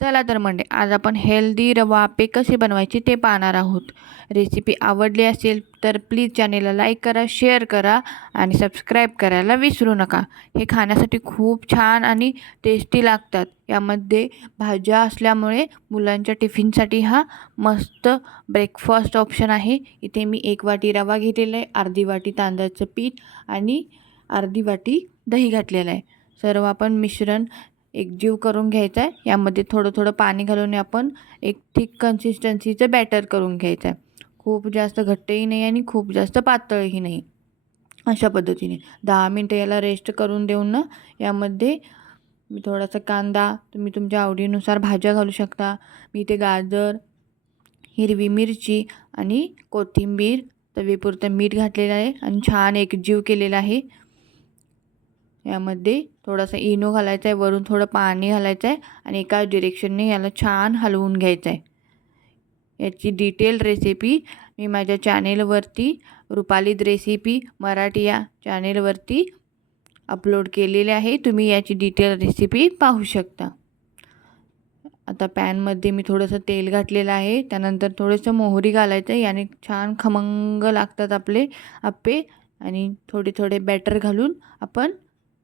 चला तर म्हणजे आज आपण हेल्दी रवा आप्पे कसे बनवायचे ते पाहणार आहोत. रेसिपी आवडली असेल तर प्लीज चॅनेलला लाईक करा, शेअर करा आणि सबस्क्राईब करायला विसरू नका. हे खाण्यासाठी खूप छान आणि टेस्टी लागतात. यामध्ये भाज्या असल्यामुळे मुलांच्या टिफिनसाठी हा मस्त ब्रेकफास्ट ऑप्शन आहे. इथे मी 1 वाटी रवा घेतलेला आहे, अर्धी वाटी तांदळाचं पीठ आणि अर्धी वाटी दही घातलेलं आहे. सर्व आपण मिश्रण एकजीव करून घ्यायचा आहे. यामध्ये थोडं थोडं पाणी घालून आपण एक थिक कन्सिस्टन्सीचं बॅटर करून घ्यायचं आहे. खूप जास्त घट्टही नाही आणि खूप जास्त पातळही नाही. अशा पद्धतीने 10 मिनटं याला रेस्ट करून देऊन ना यामध्ये मी थोडासा कांदा, तुम्ही तुमच्या आवडीनुसार भाज्या घालू शकता. मी इथे गाजर, हिरवी मिरची आणि कोथिंबीर, चवीपुरतं मीठ घातलेलं आहे आणि छान एकजीव केलेला आहे. यामध्ये थोडासा इनो घालायचा आहे, वरून थोडं पाणी घालायचं आहे आणि एकाच डिरेक्शनने याला छान हलवून घ्यायचं आहे. याची डिटेल रेसिपी मी माझ्या चॅनेलवरती रुपालीद रेसिपी मराठी या चॅनेलवरती अपलोड केलेले आहे. तुम्ही याची डिटेल रेसिपी पाहू शकता. आता पॅनमध्ये मी थोडंसं तेल घातलेलं आहे. त्यानंतर थोडंसं मोहरी घालायचं आहे. याने छान खमंग लागतात आपले आप्पे आणि थोडे थोडे बॅटर घालून आपण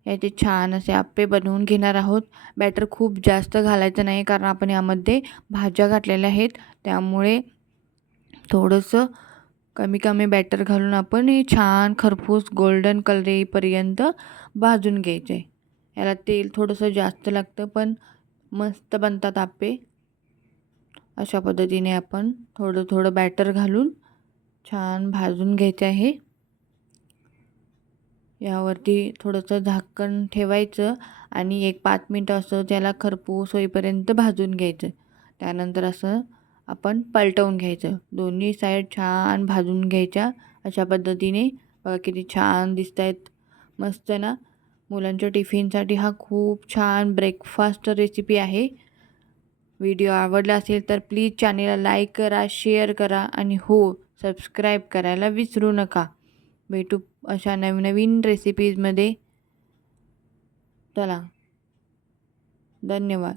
याचे छान असे आप्पे बनवून घेणार आहोत. बॅटर खूप जास्त घालायचं नाही कारण आपण यामध्ये भाज्या घातलेल्या आहेत. त्यामुळे थोडंसं कमी कमी बॅटर घालून आपण हे छान खरपूस गोल्डन कलर येईपर्यंत भाजून घ्यायचं आहे. याला तेल थोडंसं जास्त लागतं पण मस्त बनतात आप्पे. अशा पद्धतीने आपण थोडं थोडं बॅटर घालून छान भाजून घ्यायचं आहे. यावरती थोडंसं झाकण ठेवायचं आणि 1-5 मिनटं असं त्याला खरपूस होईपर्यंत भाजून घ्यायचं. त्यानंतर असं आपण पलटवून घ्यायचं. दोन्ही साईड छान भाजून घ्यायच्या. अशा पद्धतीने बघा किती छान दिसत आहेत. मस्त ना. मुलांच्या टिफिनसाठी हा खूप छान ब्रेकफास्ट रेसिपी आहे. व्हिडिओ आवडला असेल तर प्लीज चॅनेलला लाईक करा, शेअर करा आणि हो सबस्क्राईब करायला विसरू नका. भेटू अशा नवनवीन रेसिपीजमध्ये. चला, धन्यवाद.